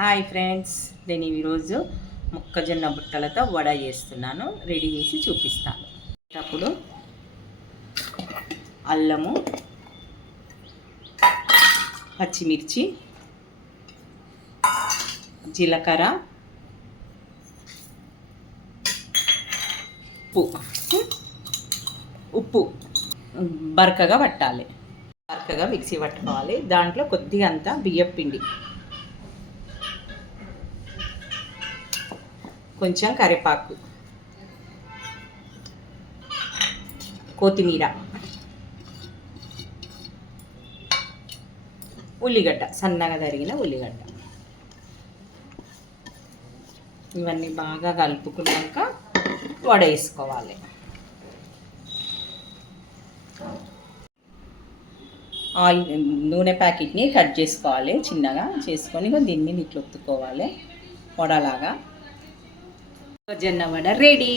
Hi friends, నేను ఈరోజు మొక్కజొన్న బుట్టలతో వడ చేస్తున్నాను. రెడీ చేసి చూపిస్తాను. అప్పుడు అల్లము, పచ్చిమిర్చి, జీలకర్ర, ఉప్పు బరకగా పట్టాలి. బరకగా మిక్సీ పట్టుకోవాలి. దాంట్లో కొద్దిగా అంతా బియ్యం పిండి, కొంచెం కరివేపాకు, కొత్తిమీర, ఉల్లిగడ్డ, సన్నగా తరిగిన ఉల్లిగడ్డ, ఇవన్నీ బాగా కలుపుకున్నాక వడ వేసుకోవాలి. ఆయిల్ నూనె ప్యాకెట్ని కట్ చేసుకోవాలి. చిన్నగా చేసుకొని దీని మీద ఇట్లా ఒత్తుకోవాలి. వడలాగా. మొక్కజొన్న వడ రెడీ.